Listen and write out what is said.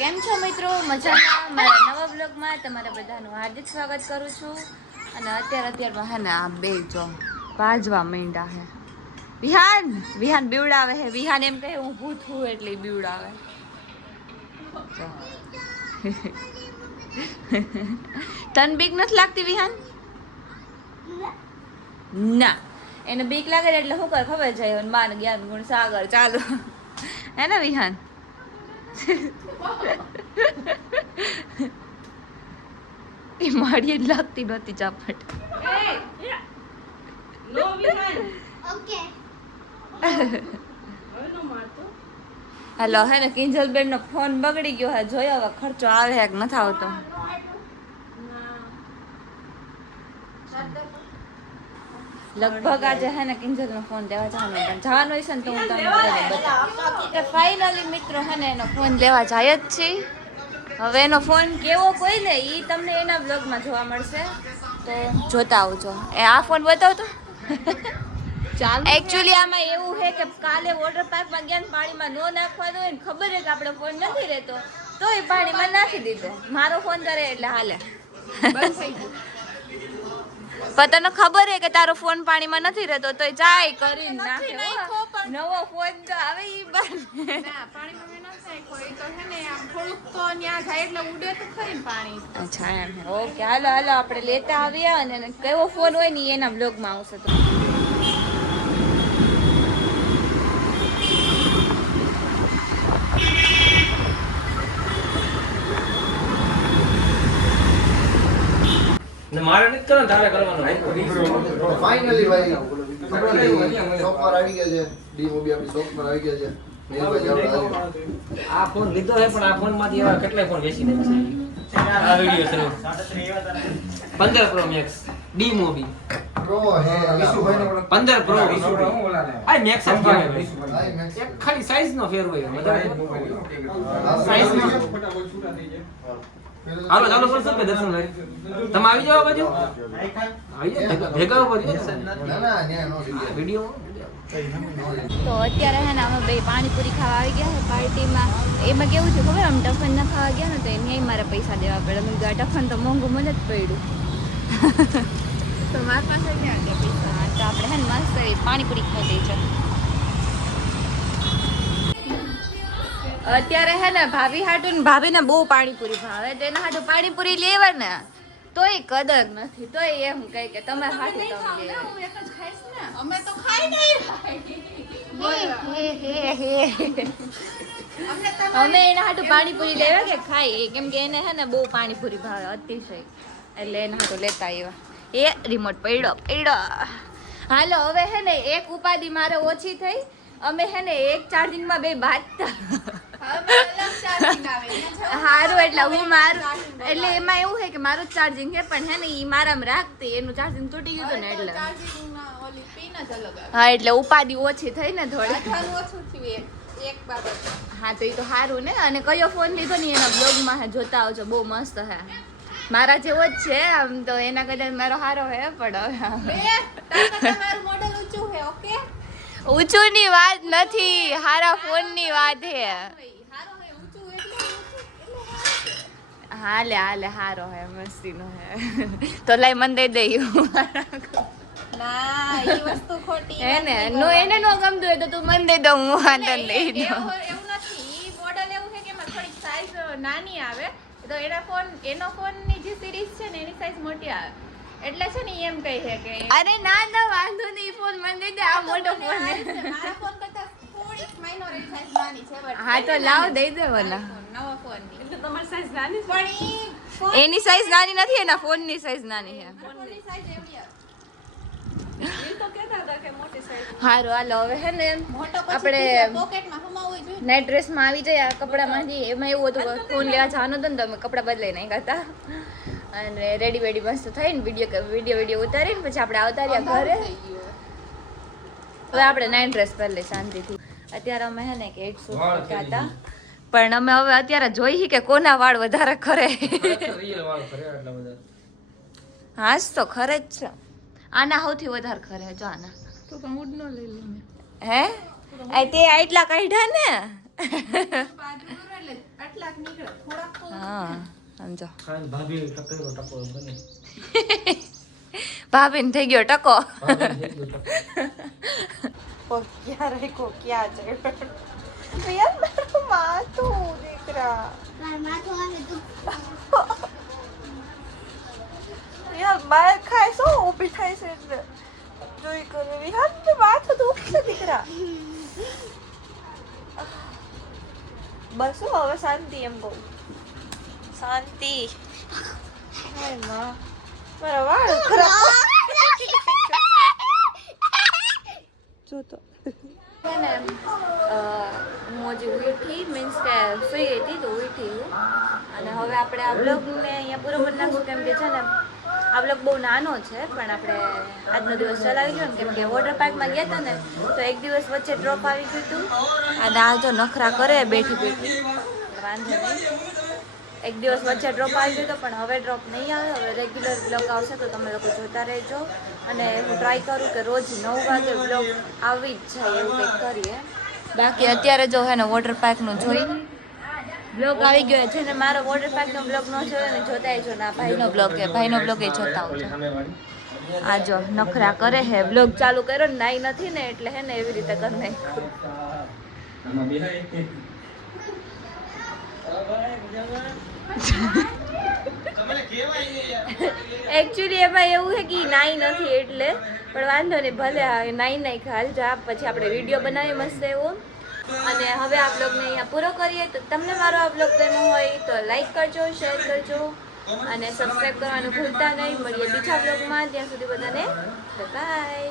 કેમ છો મિત્રો? મજામાં? મારા નવા બ્લોગમાં તમારા બધાનું હાર્દિક સ્વાગત કરું છું. અને અત્યારમાં હે ને આ બે જો વાજવા માંડ્યા હે. વિહાન બીવડાવે હે. વિહાન એમ કહે હું ભૂત છું એટલે બીવડાવે. તન બીક નથી લાગતી વિહાન? ના, એને બીક લાગે એટલે શું કરે ખબર છે? માન જ્ઞાન ગુણ સાગર ચાલુ હે ને વિહાન? એ મારી જ લાગતી નહોતી ચાપટ. હેલો હે ને કિંજલબેન નો ફોન બગડી ગયો હે. જોયો હવે ખર્ચો આવે હે કે નથી આવતો. લગભગ આજે હે ને કિંજલ નો ફોન લેવા જવાનો પણ જવાનું હશે ને તો હું તમને બતાવીશ. ફાઇનલી મિત્રો હે ને એનો ફોન લેવા જાય જ છે. હવે એનો ફોન કેવો કોઈ ને એ તમને એના બ્લોગમાં જોવા મળશે તો જોતા આવજો. એ આ ફોન બતાવતો. એકચ્યુઅલી આમાં એવું છે કે કાલે વોટર પાર્કમાં ગયા ને પાણીમાં નો નાખવાનું હોય ને ખબર છે કે આપણો ફોન નથી રહેતો તો એ પાણીમાં નાખી દીધો. મારો ફોન કરે એટલે હાલે. પણ તને ખબર છે કે તારો ફોન પાણીમાં નથી રહેતો તો જાય કરીને નાખે. નવો ફોન તો આવે ઈ બાર ના પાણીમાં ન નાખો તો હે ને આમ થોડુંક તો ન્યા જાય એટલે ઉડે તો ખરી ને પાણી. અચ્છા એમ. ઓકે હાલો આપણે લેતા આવીએ અને કેવો ફોન હોય ને એના બ્લોગમાં આવશે તો. મારે નથી કરવાનું તારે કરવાનું. ફાઇનલી ભાઈ શોપ પર આવી ગયા છે. ડી મોબી આપણી શોપ પર આવી ગયા છે. આ ફોન લીધો છે પણ આ ફોન માંથી એવા કેટલાય ફોન વેચી દે છે. આ વિડિયો છે 15 પ્રો મેક્સ ડી મોબી પ્રો હે વિશુભાઈ ને 15 પ્રો આ મેક્સ જ કહેવાય ભાઈ. એક ખાલી સાઈઝ નો ફેર હોય વધારે સાઈઝ નો. હાલો ચાલો કરશો કે દર્શન ભાઈ તમે આવી જાવ બાજુ આવી જાવ ભેગા ઉપર વિડિયો. તો અત્યારે હે ને અમે બે પાણીપુરી ખાવા આવી ગયા છે પાર્ટીમાં. એમાં કેવું છે ખબર આમ ટફન ના ખાવા ગયા ને તો એની મારે પૈસા દેવા પડે. મેં કીધું ટફન તો મોંઘું મને જ પડ્યું તો મારા પાસે ક્યાં છે પૈસા. તો આપણે હે ને મસ્ત પાણીપુરી ખાઈ લઈ છે. અત્યારે હે ને ભાભી હાટું ને ભાભીને બહુ પાણીપુરી ભાવે તો એના હાટું પાણીપુરી લેવા ને તોય કદર નથી. તોય એમ કહે કે તમે હાટું તમે અમે તો ખાઈ નહીં. અમે એના હાટું પાણીપુરી લેવા કે ખાઈ કેમ કે એને હે ને બહુ પાણીપુરી ભાવે અતિશય એટલે એના હાટું લેતા આવ્યા. એ રિમોટ પડ્યો. હાલો હવે હે ને એક ઉપાધિ મારે ઓછી થઈ. અમે હે ને એક ચાર્જિંગમાં બે બાજતા હારું એટલે હું મારું એટલે એમાં એવું છે કે મારું જ ચાર્જિંગ છે પણ હે ને ઈ મારામાં રાખતી એનું ચાર્જિંગ તૂટી ગયું હતું ને એટલે હા એટલે ઉપાધિ ઓછી થઈ ને થોડી. હા તો એ તો સારું ને. અને કયો ફોન લીધો ને એના બ્લોગમાં જોતા આવજો બહુ મસ્ત હે. મારા જેવો જ છે આમ તો એના કદાચ મારો સારો હે પણ હવે ઊંચું ની વાત નથી હારા ફોન ની વાત હે. હાલે હારો હે મસ્તી નો હે તો લઈ મન દઈ દઈ ના એ વસ્તુ ખોટી હે ને નો એને નો ગમતું હોય તો તું મન દઈ દઉં હું આ તને દઈ દઉં. એવું નથી ઈ મોડલ એવું છે કે એમાં થોડી સાઈઝ નાની આવે તો એનો ફોન ની જે સિરીઝ છે ને એની સાઈઝ મોટી આવે એટલે છે ને એમ કહે છે કે અરે ના વાંધો નહીં ફોન મને દઈ દે આ મોટો ફોન છે મારા ફોન કરતા થોડી માઇનોર સાઈઝ નાની છે બટ હા તો લાવ દઈ દે વલા નવો ફોન ની એટલે તમારી સાઈઝ નાની પણ એની સાઈઝ નાની નથી એના ફોન ની સાઈઝ નાની છે. ફોનની સાઈઝ એવી આવે એ તો કહેતા હતા કે મોટી સાઈઝ હારું હાલો હવે હે ને આપણે પોકેટમાં હમાવવું જોઈએ નાઈટ ડ્રેસમાં આવી જાય આ કપડામાંથી. એમાં એવું હતું ફોન લેવા જવાનું હતું ને તો અમે કપડાં બદલાઈ નહીં કરતા અને રેડી વેડી મસ્ત થઈને વિડીયો ઉતારીને પછી આપણે આવતા રહ્યા ઘરે. હવે આપણે નાઈટ ડ્રેસ પહેરી લઈ શાંતિથી. અત્યારે અમે હે ને કે એક શૂટ કરતા હતા પણ અમે હવે અત્યારે જોઈ કે કોના વાળ વધારે ખરે. હા જ તો ખરે જ છે. આના સૌથી વધારે ખરે જો આના તો ઉડ ન લઈ લે હે તે આટલા કાઢ્યા ને બાજુ કરો એટલે આટલાક નીકળે થોડાક તો હા સમજો ખાલી ભાભી ટપેલો ટપો બને ભાભીને થઈ ગયો ટકો ભાભી થઈ ગયો ટપો. ક્યાં રહી ક્યાં છે યાર મારું માથું દીકરા યાર માર ખાય શું ઊભી થાય છે એટલે જોઈ કરું યાર માથું દુખે છે દીકરા બસ હું હવે શાંતિ એમ કહું શાંતિ હાય માં મારા વાળ ખરાબ જો તો છે ને હું હજી ઉઠી મીન્સ કે સુઈ ગઈ હતી તો ઉઠી હું અને હવે આપણે આ બ્લોગને અહીંયા પૂરો કરી નાખશું કેમ કે છે ને આ બ્લોગ બહુ નાનો છે પણ આપણે આજનો દિવસ ચલાવી ગયો ને કેમ કે વોટર પાર્કમાં ગયા હતા ને તો એક દિવસ વચ્ચે ડ્રોપ આવી ગયું હતું અને આ જો નખરા કરે બેઠી બેઠી વાંધો નહીં એક દિવસ વચ્ચે ડ્રોપ આવી ગયો હતો પણ હવે ડ્રોપ નહીં આવે હવે રેગ્યુલર બ્લોગ આવશે તો તમે લોકો જોતા રહેજો અને હું ટ્રાય કરું કે રોજ 9 વાગે બ્લોગ આવી જ જાય એવું કંઈક કરીએ બાકી અત્યારે જો હે ને વોટર પાર્કનું જોઈ બ્લોગ આવી ગયો છે ને મારો વોટર પાર્કનો બ્લોગ ન જોયો ને જોતા જો ના ભાઈનો બ્લોગ છે ભાઈનો બ્લોગ એ જોતા આવજો આ જો નખરા કરે હે બ્લોગ ચાલુ કર્યો ને નાઈ નથી ને એટલે હે ને એવી રીતે કરી નાખ્યું એકચ્યુઅલી એમાં એવું છે કે નાઈ નથી એટલે પણ વાંધો નહીં ભલે નાઈ ખાલ જા પછી આપણે વિડીયો બનાવી મસ્ત એવો અને હવે આ બ્લોગને અહીંયા પૂરો કરીએ તો તમને મારો આ બ્લોગ ગમ્યો હોય તો લાઈક કરજો શેર કરજો અને સબસ્ક્રાઈબ કરવાનું ભૂલતા નહીં મળીએ બીજા બ્લોગમાં ત્યાં સુધી બધાને બાય.